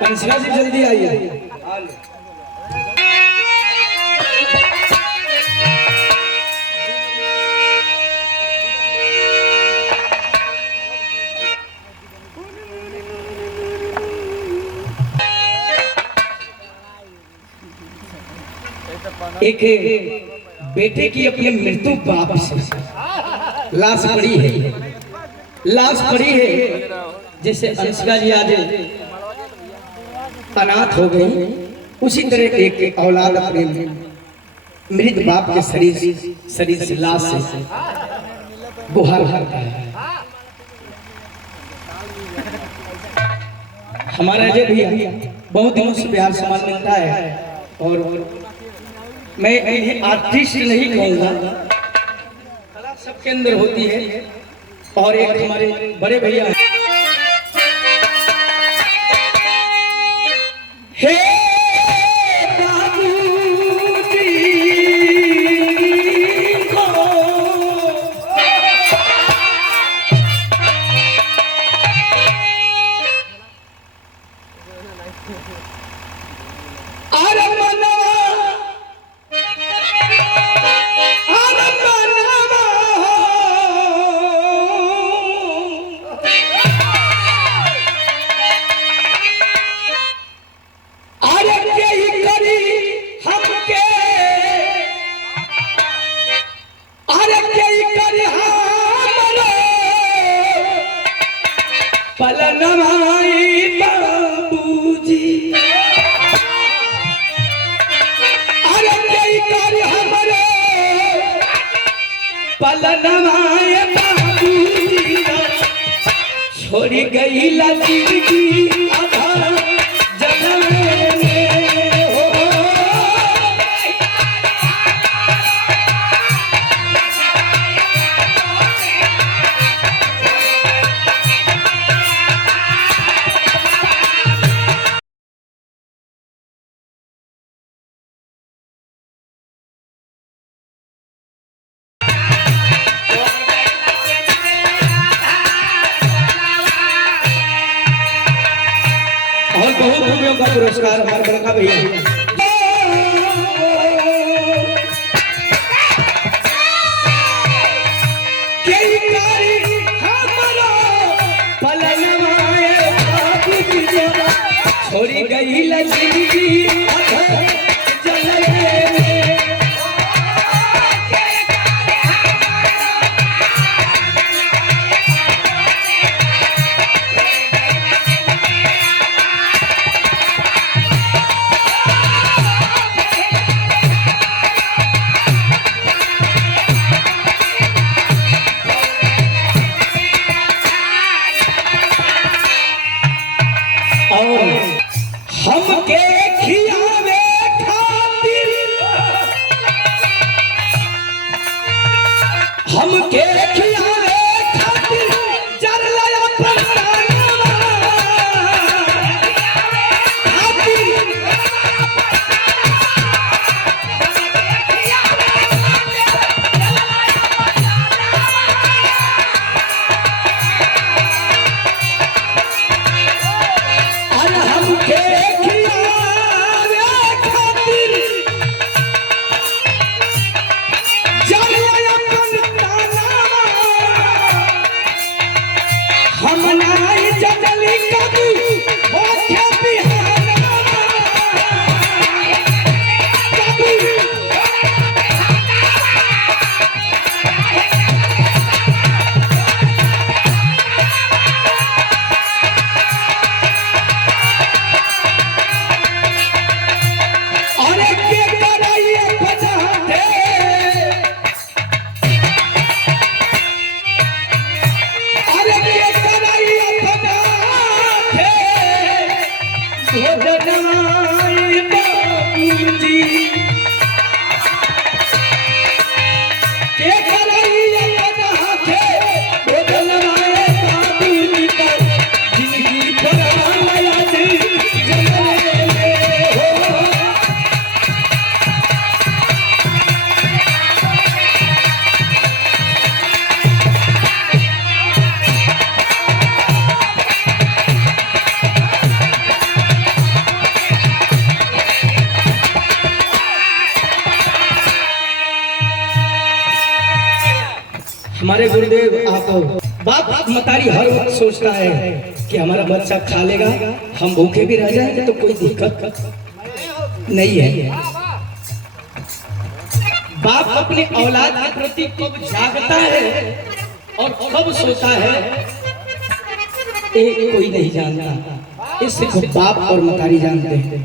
कंसिया जी जल्दी आइए। एक बेटे की अपने मृत्यु बाप से लाश पड़ी है, लाश पड़ी है। जैसे अंशिका जी आज अनाथ हो गई, उसी तरह एक औलाद अपने मृत बाप के शरीर से लाश से गुहार करता है। हमारा अजय भैया बहुत दिनों से बिहार समाज मिलता है और मैं इन्हें आर्टिस्ट नहीं कहूँगा, कला सबके अंदर होती है। और एक हमारे बड़े भैया हे छोड़ी गई लड़की आधा जन्म में हो। और बहुत खूबियों का पुरस्कार हमारे बड़का भैया छोड़ी गई लड़की हमके खियावे खातिर, हमके खियावे खातिर जरला परानवा खातिर हमके हमारे गुरुदेव आप बाप मतारी हर वक्त सोचता है कि हमारा बच्चा खा लेगा, हम भूखे भी रह जाएंगे तो कोई दिक्कत नहीं है। बाप अपने औलाद के प्रति कब जागता है और कब सोता है ये कोई नहीं जानता, ये सिर्फ बाप और मतारी जानते हैं।